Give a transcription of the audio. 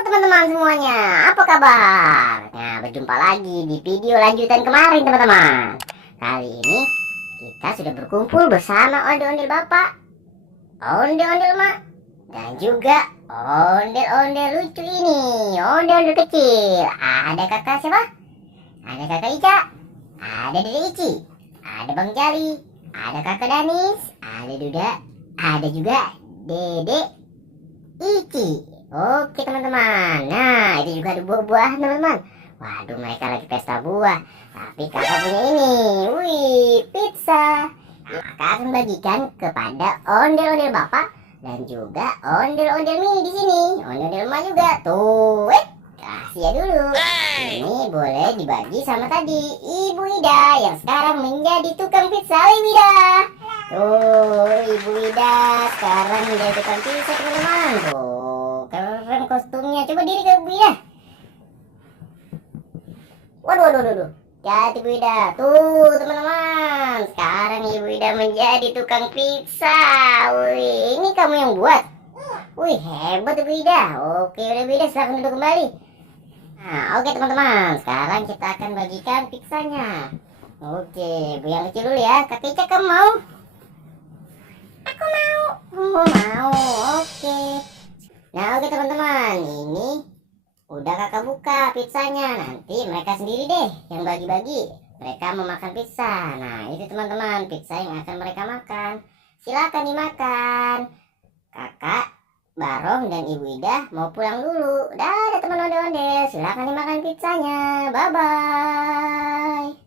teman-teman semuanya, apa kabar? Nah, berjumpa lagi di video lanjutan kemarin teman-teman. Kali ini kita sudah berkumpul bersama ondel-ondel bapak, ondel-ondel mak, dan juga ondel-ondel lucu ini, ondel-ondel kecil. Ada kakak siapa? Ada kakak Ica, ada Dede Ici, ada Bang Jali, ada kakak Danis, ada Duda, ada juga Dede Ici. Oke teman-teman. Nah, itu juga ada buah-buahan teman-teman. Waduh, mereka lagi pesta buah. Tapi kakak punya ini. Wih, pizza. Kakak akan bagikan kepada ondel-ondel bapak dan juga ondel-ondel mini di sini. Ondel-ondel emak juga. Tuh, kasih ya dulu. Ini boleh dibagi sama tadi Ibu Ida yang sekarang menjadi tukang pizza. Ibu Ida. Tuh, Ibu Ida sekarang menjadi tukang pizza teman-teman. Tuh. Keren kostumnya. Coba diri ke Ibu Ida. Waduh. Jadi Ibu Ida. Tuh teman-teman. Sekarang Ibu Ida menjadi tukang pizza. Wih, ini kamu yang buat? Wih, hebat Ibu Ida. Oke, udah Ibu Ida silahkan duduk kembali. Nah, oke teman-teman. Sekarang kita akan bagikan pizzanya. Oke, Bu yang kecil dulu ya. Kak Ica, kamu mau? Aku mau. Oh, mau. Oke. Nah, oke teman-teman, ini udah kakak buka pizzanya. Nanti mereka sendiri deh yang bagi-bagi. Mereka mau makan pizza. Nah, itu teman-teman pizza yang akan mereka makan. Silakan dimakan. Kakak Barong dan Ibu Ida mau pulang dulu. Dadah teman ondel-ondel, silakan dimakan pizzanya. Bye-bye.